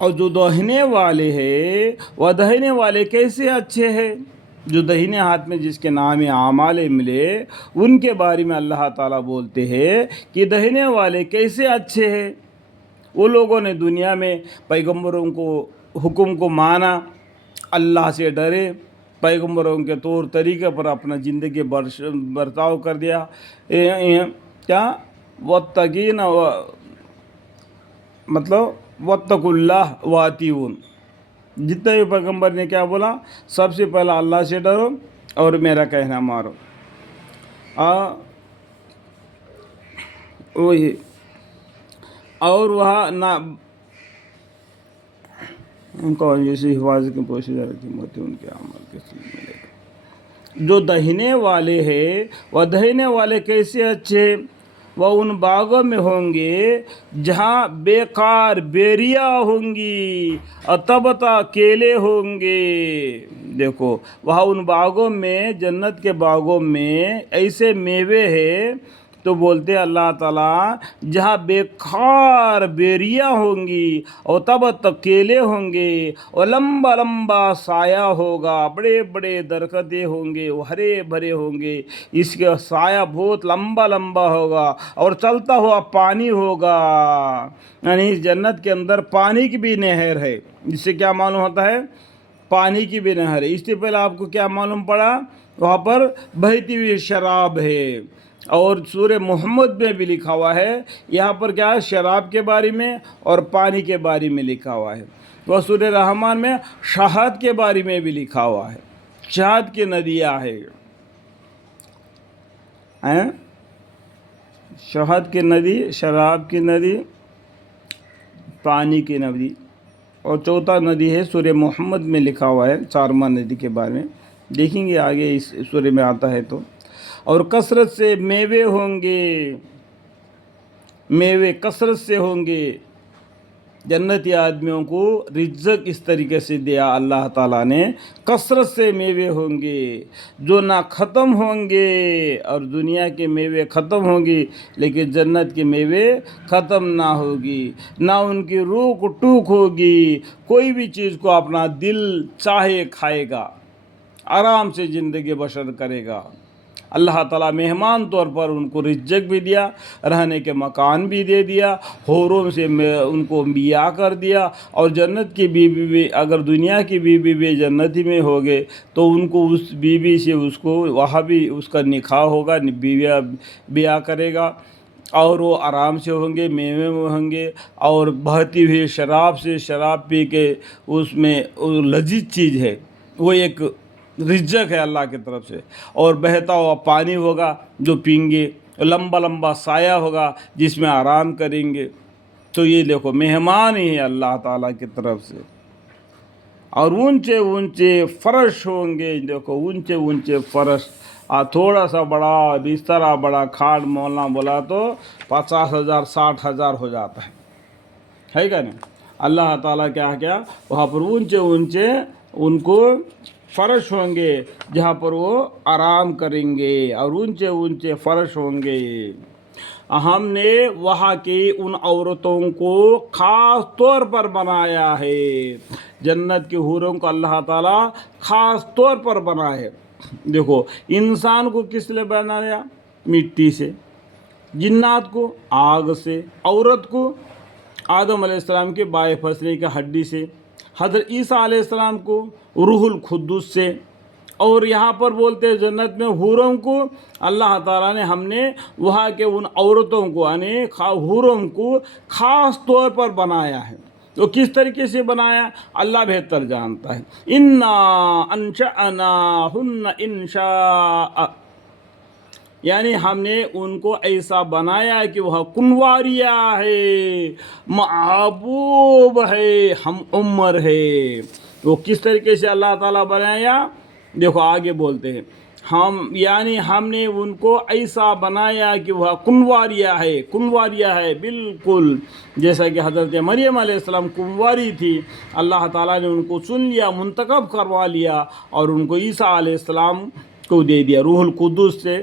اور جو دہنے والے ہیں وہ دہنے والے کیسے اچھے ہیں؟ جو دہنے ہاتھ میں جس کے نام اعمال ملے ان کے بارے میں اللہ تعالیٰ بولتے ہیں کہ دہنے والے کیسے اچھے ہیں۔ وہ لوگوں نے دنیا میں پیغمبروں کو حکم کو مانا، اللہ سے ڈرے، پیغمبروں کے طور طریقے پر اپنا زندگی برتاؤ کر دیا۔ کیا واتقین مطلب واتقوا اللہ واتیون، جتنے بھی پیغمبر نے کیا بولا؟ سب سے پہلا اللہ سے ڈرو اور میرا کہنا مارو۔ وہی اور وہاں نہ ان کو جیسی حفاظت کی پوشیدہ رکھی ہوتی ان کے عمل کے سلسلے ملے گا۔ جو دہنے والے ہیں وہ دہنے والے کیسے اچھے؟ وہ ان باغوں میں ہوں گے جہاں بیکار بیریاں ہوں گی اور تبتا کیلے ہوں گے۔ دیکھو وہاں ان باغوں میں، جنت کے باغوں میں ایسے میوے ہیں تو بولتے ہیں اللہ تعالیٰ جہاں بیکار بیریاں ہوں گی اور تب کیلے ہوں گے اور لمبا لمبا سایہ ہوگا، بڑے بڑے درختیں ہوں گے، وہ ہرے بھرے ہوں گے، اس کا سایہ بہت لمبا لمبا ہوگا اور چلتا ہوا پانی ہوگا۔ یعنی اس جنت کے اندر پانی کی بھی نہر ہے۔ اس سے کیا معلوم ہوتا ہے؟ پانی کی بھی نہر ہے۔ اس سے پہلے آپ کو کیا معلوم پڑا؟ وہاں پر بہتی ہوئی شراب ہے، اور سورہ محمد میں بھی لکھا ہوا ہے، یہاں پر کیا ہے؟ شراب کے بارے میں اور پانی کے بارے میں لکھا ہوا ہے۔ وہ سورہ رحمان میں شہد کے بارے میں بھی لکھا ہوا ہے، شہد کی ندیاں ہے، شہد کی ندی، شراب کی ندی، پانی کی ندی، اور چوتھا ندی ہے سورہ محمد میں لکھا ہوا ہے چارواں ندی کے بارے میں، دیکھیں گے آگے اس سورہ میں آتا ہے تو۔ اور کثرت سے میوے ہوں گے، میوے کثرت سے ہوں گے۔ جنتی آدمیوں کو رزق اس طریقے سے دیا اللہ تعالیٰ نے، کثرت سے میوے ہوں گے جو نہ ختم ہوں گے، اور دنیا کے میوے ختم ہوں گی لیکن جنت کے میوے ختم نہ ہوگی، نہ ان کی روح ٹوک ہوگی، کوئی بھی چیز کو اپنا دل چاہے کھائے گا، آرام سے زندگی بسر کرے گا۔ اللہ تعالیٰ مہمان طور پر ان کو رزق بھی دیا، رہنے کے مکان بھی دے دیا، حوروں سے ان کو بیاہ کر دیا، اور جنت کی بیوی بھی، اگر دنیا کی بیوی بھی جنتی میں ہو گئے تو ان کو اس بیوی سے اس کو وہاں بھی اس کا نکاح ہوگا، بیاہ کرے گا، اور وہ آرام سے ہوں گے، میوے میں ہوں گے، اور بہتی ہوئی شراب سے شراب پی کے اس میں لذیذ چیز ہے، وہ ایک رزق ہے اللہ کی طرف سے، اور بہتا ہوا پانی ہوگا جو پئیں گے، لمبا لمبا سایہ ہوگا جس میں آرام کریں گے۔ تو یہ دیکھو مہمان ہی ہے اللہ تعالیٰ کی طرف سے، اور اونچے اونچے فرش ہوں گے۔ دیکھو اونچے اونچے فرش، تھوڑا سا بڑا بستر بڑا کھاٹ مولانا بولا تو 50,000 60,000 ہو جاتا ہے کیا نہیں؟ اللہ تعالیٰ کیا وہاں پر اونچے اونچے ان کو فرش ہوں گے جہاں پر وہ آرام کریں گے، اور اونچے اونچے فرش ہوں گے۔ ہم نے وہاں کی ان عورتوں کو خاص طور پر بنایا ہے، جنت کی حوروں کو اللہ تعالیٰ خاص طور پر بنایا ہے۔ دیکھو انسان کو کس لیے بنایا؟ مٹی سے، جنات کو آگ سے، عورت کو آدم علیہ السلام کے بائیں پھسنے کی ہڈی سے، حضرت عیسیٰ علیہ السلام کو روح القدس سے، اور یہاں پر بولتے ہیں جنت میں حوروں کو اللہ تعالیٰ نے، ہم نے وہاں کے ان عورتوں کو یعنی حوروں کو خاص طور پر بنایا ہے۔ تو کس طریقے سے بنایا اللہ بہتر جانتا ہے۔ انا انشأناہن انشاء، یعنی ہم نے ان کو ایسا بنایا کہ وہ کنواریہ ہے، محبوب ہے، ہم عمر ہے۔ وہ کس طریقے سے اللہ تعالیٰ بنایا؟ دیکھو آگے بولتے ہیں، ہم نے ان کو ایسا بنایا کہ وہ کنواریہ ہے بالکل، جیسا کہ حضرت مریم علیہ السلام کنواری تھی، اللہ تعالیٰ نے ان کو چن لیا، منتخب کروا لیا، اور ان کو عیسیٰ علیہ السلام کو دے دیا روح القدس سے،